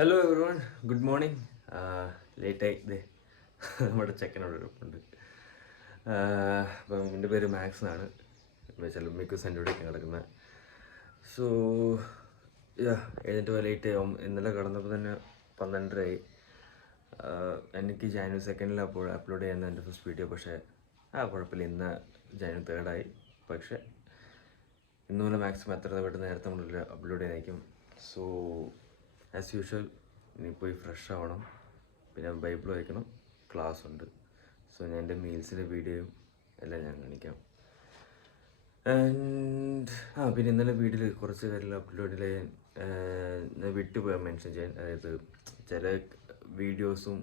Hello every one, good morning. ലേറ്റായി ഇതേ നമ്മുടെ ചെക്കനോട് ഇരിപ്പുണ്ട്. അപ്പം എൻ്റെ പേര് മാക്സ് എന്നാണ്. വെച്ചാൽ മിക്ക സെൻറ്റോടെയൊക്കെ കിടക്കുന്നത്. സോ എഴുന്നേറ്റ് ലേറ്റ് ആവും. ഇന്നലെ കിടന്നപ്പോൾ തന്നെ 12:30. എനിക്ക് ജാനുവരി 2 അപ്പോൾ അപ്ലോഡ് ചെയ്യുന്ന എൻ്റെ ഫസ്റ്റ് വീഡിയോ. പക്ഷേ കുഴപ്പമില്ല, ഇന്ന് ജാനുവരി 3 പക്ഷേ ഇന്നുപോലെ മാക്സിമം എത്ര പെട്ടെന്ന് നേരത്തെ മുകളിൽ അപ്ലോഡ് ചെയ്തേക്കും. സോ ആസ് യൂഷ്വൽ ഇനി പോയി ഫ്രഷ് ആവണം, പിന്നെ ബൈബിൾ വായിക്കണം, ക്ലാസ് ഉണ്ട്. സോ ഞാൻ എൻ്റെ മീൽസിൻ്റെ വീഡിയോയും എല്ലാം ഞാൻ കാണിക്കാം. ആൻഡ് പിന്നെ ഇന്നലെ വീഡിയോയിൽ കുറച്ച് കാര്യങ്ങൾ അപ്ലോഡ് ചെയ്യാൻ വിട്ടുപോയാൽ മെൻഷൻ ചെയ്യാൻ. അതായത് ചില വീഡിയോസും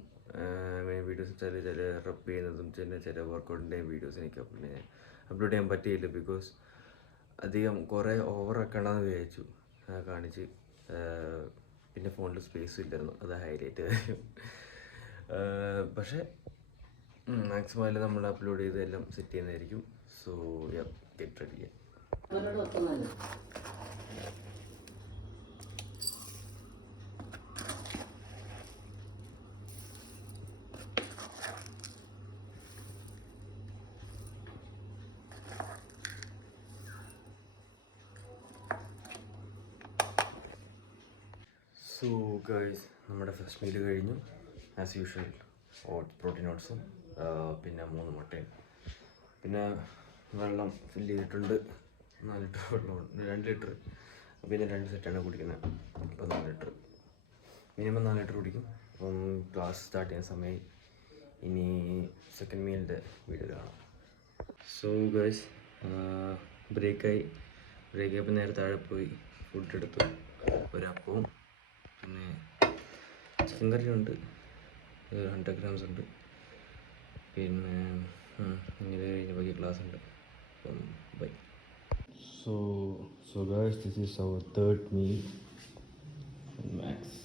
ചില റെപ്പ് ചെയ്യുന്നതും ചില വർക്കൗട്ടിൻ്റെയും വീഡിയോസ് എനിക്ക് അപ്ലോഡ് ചെയ്യാൻ പറ്റിയില്ല. ബിക്കോസ് അധികം കുറേ ഓവറാക്കണമെന്ന് വിചാരിച്ചു കാണിച്ച്. പിന്നെ ഫോണിൽ സ്പേസും ഇല്ലായിരുന്നു, അത് ഹൈലൈറ്റ് കാര്യം. പക്ഷേ മാക്സിമം എല്ലാം നമ്മൾ അപ്ലോഡ് ചെയ്ത് എല്ലാം സെറ്റ് ചെയ്യുന്നതായിരിക്കും. സോ ഗെറ്റ് റെഡി ചെയ്യാം. സോ ഗൈസ്, നമ്മുടെ ഫസ്റ്റ് മീൽ കഴിഞ്ഞു. ആസ് യൂഷ്വൽ പ്രോട്ടീൻ ഓട്സും പിന്നെ 3 മുട്ടയും, പിന്നെ വെള്ളം ഫില്ല് ചെയ്തിട്ടുണ്ട്. 4 ലിറ്റർ വെള്ളമുണ്ട്, 2 ലിറ്റർ. പിന്നെ 2 സെറ്റാണ് കുടിക്കുന്നത്. അപ്പോൾ 4 ലിറ്റർ, മിനിമം 4 ലിറ്റർ കുടിക്കും. അപ്പം ക്ലാസ് സ്റ്റാർട്ട് ചെയ്യുന്ന സമയമായി. ഇനി സെക്കൻഡ് മീലിൻ്റെ വീഡിയോ കാണാം. സോ ഗൈസ്, ബ്രേക്കായപ്പോൾ നേരെ താഴെ പോയി ഫുഡ് എടുത്തു. ഒരപ്പവും പിന്നെ ചിക്കൻ കറിയുണ്ട്, 100 grams ഉണ്ട്. പിന്നെ ഇങ്ങനെ കഴിഞ്ഞ ബാക്കി ക്ലാസ് ഉണ്ട്. അപ്പം bye. So guys, this is our third meal. Max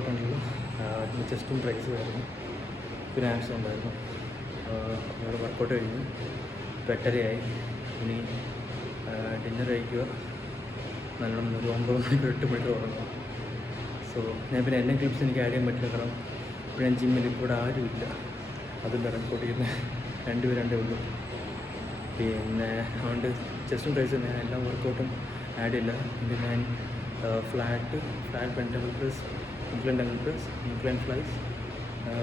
workout ഉണ്ടല്ലോ, ചെസ്റ്റും പ്രൈസും ആയിരുന്നു, പിന്നെ ആംസും ഉണ്ടായിരുന്നു. ഞങ്ങൾ വർക്കൗട്ട് കഴിഞ്ഞു, 8:30 ഇനി ഡിന്നർ കഴിക്കുക, നല്ലോണം ഒരു 9 മണിക്കൂർ 8 മണിക്കൂർ ഉറങ്ങുക. സോ ഞാൻ പിന്നെ എൻ്റെ ക്ലിപ്സ് എനിക്ക് ആഡ് ചെയ്യാൻ പറ്റില്ല, കാരണം ഇപ്പോൾ ഞാൻ ജിമ്മിൽ ഇവിടെ ആരുമില്ല, അതിൻ്റെ റെക്കോർഡ് ചെയ്യുന്ന 2 പേരേ ഉള്ളൂ. പിന്നെ അതുകൊണ്ട് ചെസ്റ്റും പ്രൈസും ഞാൻ എല്ലാ വർക്കൗട്ടും ആഡ് ചെയ്യില്ല. ഇത് ഞാൻ flat dumbbell press, incline dumbbell press, incline flies,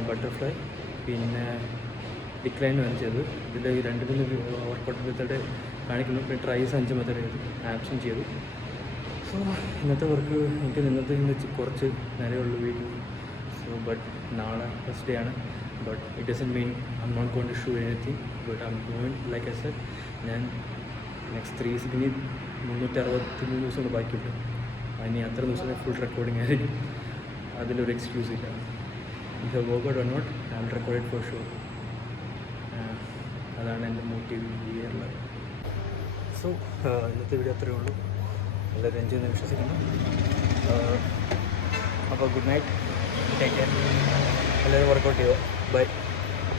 butterfly, പിന്നെ ഡിക്ലൈൻ ആണ് ചെയ്തത്. ഇതിൽ 2-3 വർക്കൗട്ട് മെത്തേഡ് കാണിക്കുന്നു. പിന്നെ ട്രൈസ് 5 മെത്തേഡ് ചെയ്തു, ആപ്സും ചെയ്തു. സോ ഇന്നത്തെ വർക്ക് എനിക്ക് ഇന്ന് കുറച്ച് നേരമുള്ളൂ വീഡിയോ. സോ ബട്ട് നാളെ ഫസ്റ്റ് ഡേ ആണ്. But it doesn't mean I'm not going to shoot anything, but I'm going like I said, ഞാൻ നെക്സ്റ്റ് 363 ദിവസം കൊണ്ട് ബാക്കിയുണ്ട്. ഇനി അത്ര ദിവസം ഫുൾ റെക്കോർഡിങ് ആയിരിക്കും, അതിലൊരു എക്സ്ക്യൂസ് ഇല്ല. If I work out or not I will record it for sure. അതാണ് എൻ്റെ മോട്ടീവ് ഈ ഇയറിൽ. സോ ഇന്നത്തെ വീഡിയോ അത്രയേ ഉള്ളൂ. എല്ലാവരും എൻജോയ് ചെയ്യുന്ന വിശ്വസിക്കുന്നു. അപ്പോൾ ഗുഡ് നൈറ്റ്, ടേക്ക് കെയർ. എല്ലാവരും വർക്കൗട്ട് ചെയ്യുക. ബൈ.